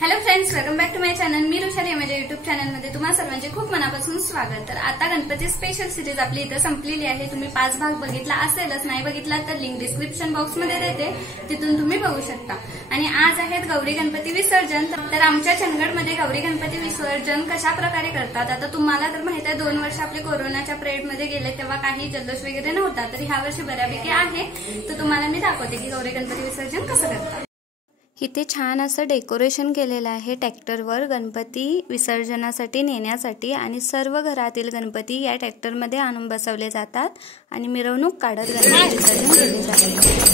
Hello friends, welcome back to my channel. मी ऋषाली. माझ्या YouTube चॅनलमध्ये तुम्हा सर्वांचे खूप मनापासून स्वागत. तर आता गणपती स्पेशल सिरीज आपली इथं संपलेली आहे. तुम्ही 5 भाग बघितला असेलच, नाही बघितला तर लिंक डिस्क्रिप्शन बॉक्समध्ये देते, तिथून तुम्ही बघू शकता. आणि आज आहेत गौरी गणपती विसर्जन. तर आमच्या चंदगडमध्ये गौरी गणपती विसर्जन कशा प्रकारे करतात, आता तुम्हाला तर माहिती आहे 2 वर्ष आपले कोरोनाच्या पिरियडमध्ये गेले तेव्हा काही जल्लोष वगैरे नव्हता, तर ह्या वर्षी बऱ्यापैकी आहे. तर तुम्हाला मी दाखवते की गौरी गणपती विसर्जन कसं करतात. इथे छान असं डेकोरेशन केलेलं आहे ट्रॅक्टरवर गणपती विसर्जनासाठी नेण्यासाठी, आणि सर्व घरातील गणपती या ट्रॅक्टरमध्ये आणून बसवले जातात आणि मिरवणूक काढत गणपती विसर्जन केले जाते.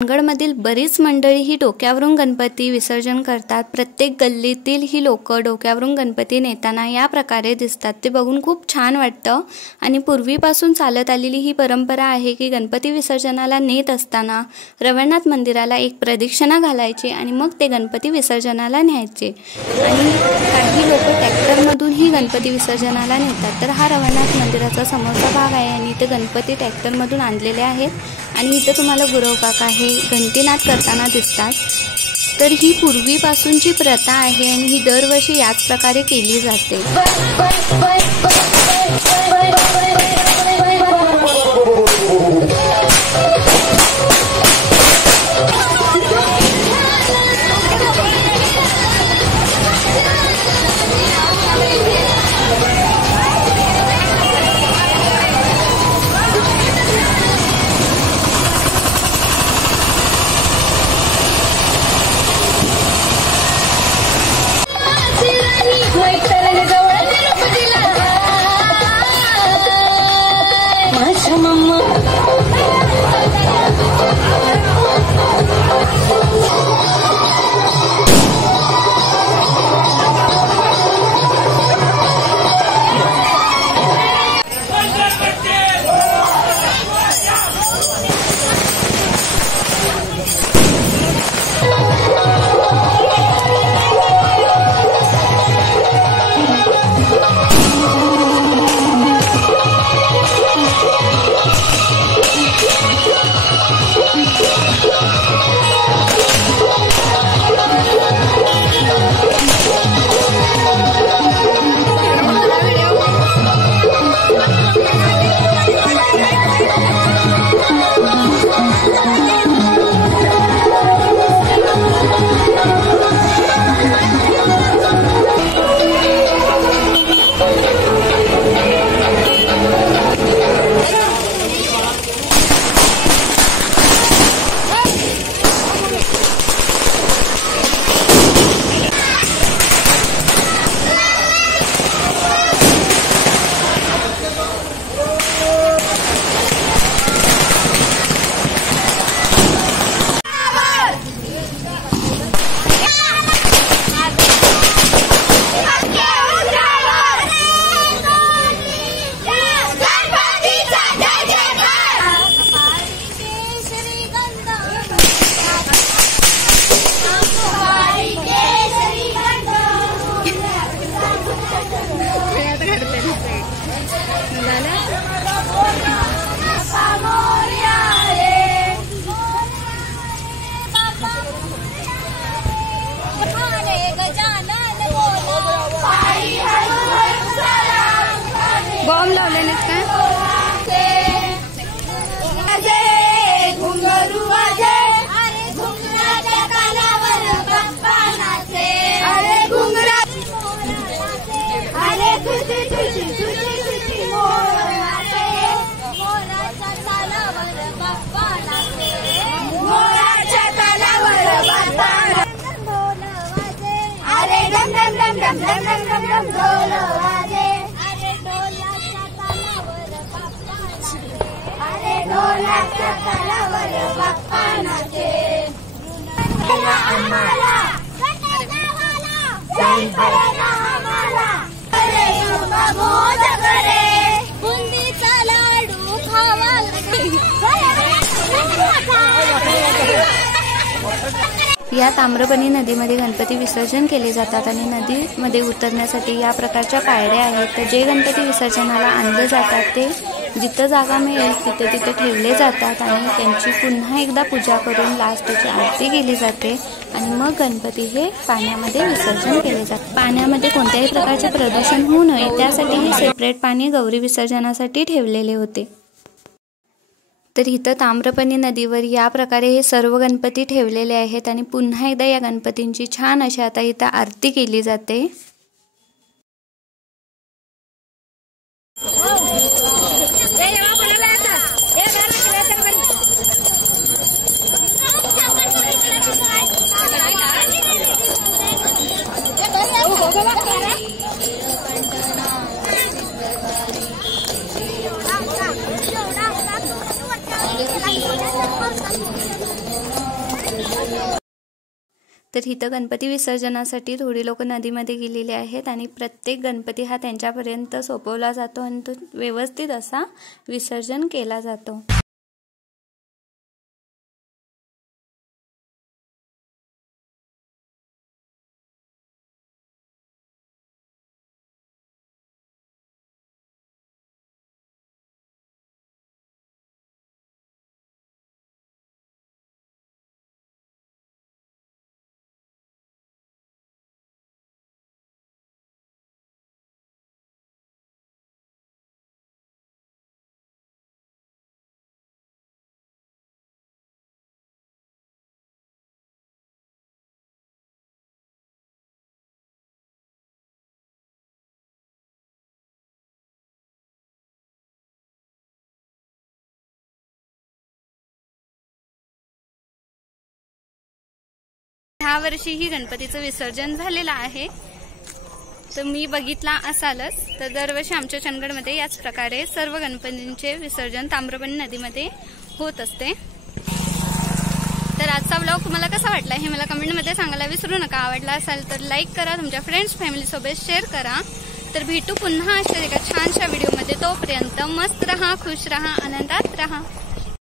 चंदगडमधील बरीच मंडळी ही डोक्यावरून गणपती विसर्जन करतात. प्रत्येक गल्लीतील ही लोक डोक्यावरून गणपती नेताना या प्रकारे दिसतात. ते बघून खूप छान वाटतं. आणि पूर्वीपासून चालत आलेली ही परंपरा आहे की गणपती विसर्जनाला नेत असताना रवळनाथ मंदिराला एक प्रदक्षिणा घालायची आणि मग ते गणपती विसर्जनाला न्यायचे. आणि काही लोक ट्रॅक्टरमधून ही गणपती विसर्जनाला नेतात. तर हा रवळनाथ मंदिराचा समोरचा भाग आहे आणि इथे गणपती ट्रॅक्टरमधून आणलेले आहेत. आणि इथं तुम्हाला गुरव काका हे घंटीनाद करताना दिसतात. तर ही पूर्वीपासूनची प्रथा आहे आणि ही दरवर्षी याच प्रकारे केली जाते. नाहीत का? या ताम्रपणी नदीमध्ये गणपती विसर्जन केले जातात आणि नदीमध्ये उतरण्यासाठी या प्रकारच्या पायऱ्या आहेत. तर जे गणपती विसर्जनाला आणले जातात ते जिथं जागा मिळेल तिथे तिथे ठेवले जातात आणि त्यांची पुन्हा एकदा पूजा करून लास्टची आरती केली जाते आणि मग गणपती हे पाण्यामध्ये विसर्जन केले जातात. पाण्यामध्ये कोणत्याही प्रकारचे प्रदूषण होऊ नये त्यासाठी हे सेपरेट पाणी गौरी विसर्जनासाठी ठेवलेले होते. तर इथं ताम्रपणी नदीवर या प्रकारे हे सर्व गणपती ठेवलेले आहेत आणि पुन्हा एकदा या गणपतींची छान अशी आता इथं आरती केली जाते. तर इथं गणपती विसर्जनासाठी थोडी लोक नदीमध्ये गेलेले आहेत आणि प्रत्येक गणपती हा त्यांच्यापर्यंत सोपवला जातो आणि तो व्यवस्थित असा विसर्जन केला जातो. ह्या वर्षी ही गणपतीचं विसर्जन झालेलं आहे. तर मी बघितला असालच. तर दरवर्षी आमच्या चंदगडमध्ये याच प्रकारे सर्व गणपतींचे विसर्जन ताम्रपणी नदीमध्ये होत असते. तर आजचा ब्लॉग तुम्हाला कसा वाटला हे मला कमेंटमध्ये सांगायला विसरू नका. आवडला असेल तर लाईक करा, तुमच्या फ्रेंड्स फॅमिली सोबत शेअर करा. तर भेटू पुन्हा अशा एका छानशा व्हिडिओमध्ये. तोपर्यंत मस्त रहा, खुश रहा, आनंदात रहा.